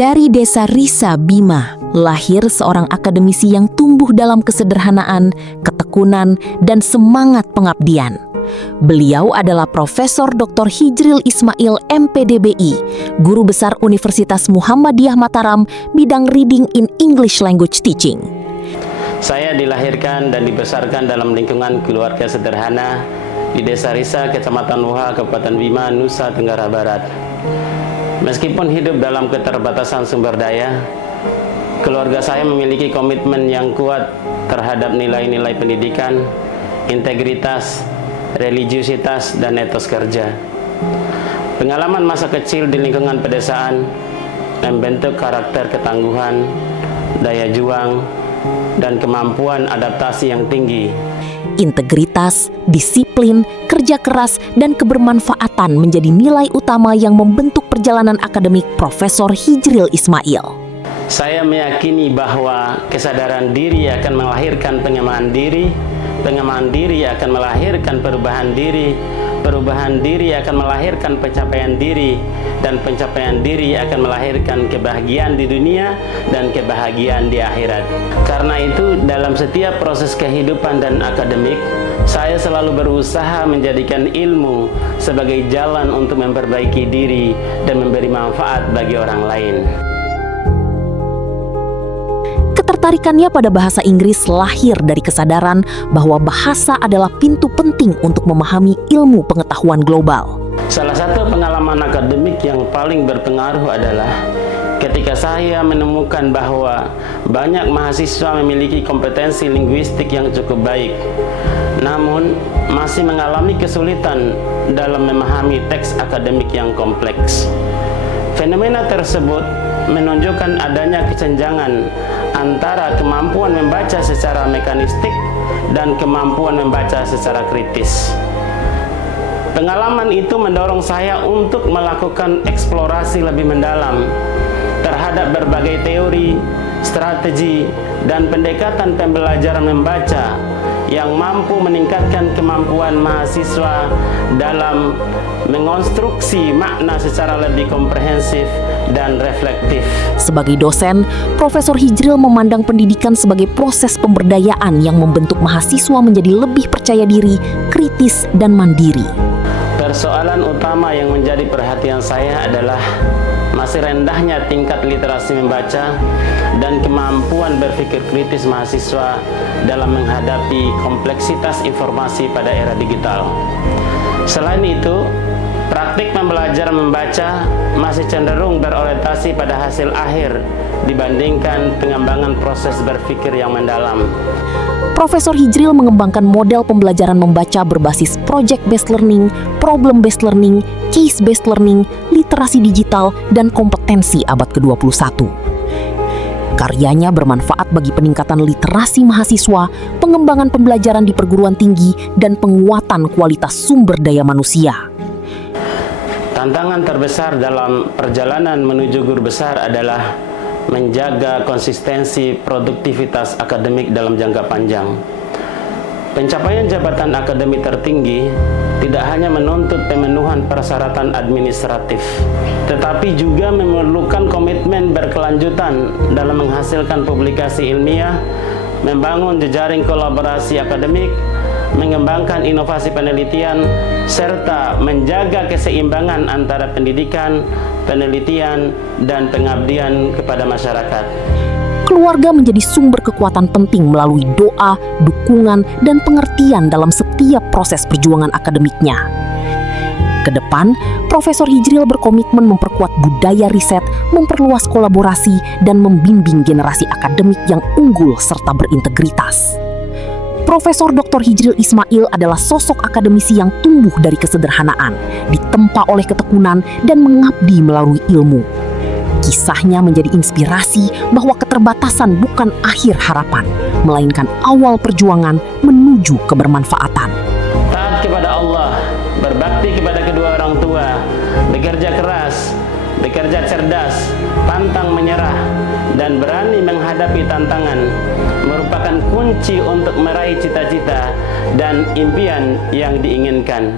Dari desa Risa Bima, lahir seorang akademisi yang tumbuh dalam kesederhanaan, ketekunan, dan semangat pengabdian. Beliau adalah Profesor Dr. Hijril Ismail MPDBI, Guru Besar Universitas Muhammadiyah Mataram, bidang Reading in English Language Teaching. Saya dilahirkan dan dibesarkan dalam lingkungan keluarga sederhana di Desa Risa, Kecamatan Wuha, Kabupaten Bima, Nusa Tenggara Barat. Meskipun hidup dalam keterbatasan sumber daya, keluarga saya memiliki komitmen yang kuat terhadap nilai-nilai pendidikan, integritas, religiusitas, dan etos kerja. Pengalaman masa kecil di lingkungan pedesaan membentuk karakter ketangguhan, daya juang, dan kemampuan adaptasi yang tinggi. Integritas, disiplin, kerja keras, dan kebermanfaatan menjadi nilai utama yang membentuk perjalanan akademik Profesor Hijril Ismail. Saya meyakini bahwa kesadaran diri akan melahirkan pengembangan diri, pengembangan diri akan melahirkan perubahan diri akan melahirkan pencapaian diri, dan pencapaian diri akan melahirkan kebahagiaan di dunia dan kebahagiaan di akhirat. Karena itu, dalam setiap proses kehidupan dan akademik, saya selalu berusaha menjadikan ilmu sebagai jalan untuk memperbaiki diri dan memberi manfaat bagi orang lain. Ketertarikannya pada bahasa Inggris lahir dari kesadaran bahwa bahasa adalah pintu penting untuk memahami ilmu pengetahuan global. Salah satu pengalaman akademik yang paling berpengaruh adalah ketika saya menemukan bahwa banyak mahasiswa memiliki kompetensi linguistik yang cukup baik, namun masih mengalami kesulitan dalam memahami teks akademik yang kompleks. Fenomena tersebut menunjukkan adanya kesenjangan antara kemampuan membaca secara mekanistik dan kemampuan membaca secara kritis. Pengalaman itu mendorong saya untuk melakukan eksplorasi lebih mendalam terhadap berbagai teori, strategi, dan pendekatan pembelajaran membaca yang mampu meningkatkan kemampuan mahasiswa dalam mengonstruksi makna secara lebih komprehensif dan reflektif. Sebagai dosen, Profesor Hijril memandang pendidikan sebagai proses pemberdayaan yang membentuk mahasiswa menjadi lebih percaya diri, kritis, dan mandiri. Persoalan utama yang menjadi perhatian saya adalah masih rendahnya tingkat literasi membaca dan kemampuan berpikir kritis mahasiswa dalam menghadapi kompleksitas informasi pada era digital. Selain itu, praktik pembelajaran membaca masih cenderung berorientasi pada hasil akhir dibandingkan pengembangan proses berpikir yang mendalam. Profesor Hijril mengembangkan model pembelajaran membaca berbasis project-based learning, problem-based learning, case-based learning, literasi digital, dan kompetensi abad ke-21. Karyanya bermanfaat bagi peningkatan literasi mahasiswa, pengembangan pembelajaran di perguruan tinggi, dan penguatan kualitas sumber daya manusia. Tantangan terbesar dalam perjalanan menuju guru besar adalah menjaga konsistensi produktivitas akademik dalam jangka panjang. Pencapaian jabatan akademik tertinggi tidak hanya menuntut pemenuhan persyaratan administratif, tetapi juga memerlukan komitmen berkelanjutan dalam menghasilkan publikasi ilmiah, membangun jejaring kolaborasi akademik, mengembangkan inovasi penelitian, serta menjaga keseimbangan antara pendidikan, penelitian, dan pengabdian kepada masyarakat. Keluarga menjadi sumber kekuatan penting melalui doa, dukungan, dan pengertian dalam setiap proses perjuangan akademiknya. Kedepan, Profesor Hijril berkomitmen memperkuat budaya riset, memperluas kolaborasi, dan membimbing generasi akademik yang unggul serta berintegritas. Profesor Dr. Hijril Ismail adalah sosok akademisi yang tumbuh dari kesederhanaan, ditempa oleh ketekunan, dan mengabdi melalui ilmu. Kisahnya menjadi inspirasi bahwa keterbatasan bukan akhir harapan, melainkan awal perjuangan menuju kebermanfaatan. Taat kepada Allah, berbakti kepada kedua orang tua, bekerja keras, bekerja cerdas, pantang menyerah, dan berani menghadapi tantangan merupakan kunci untuk meraih cita-cita dan impian yang diinginkan.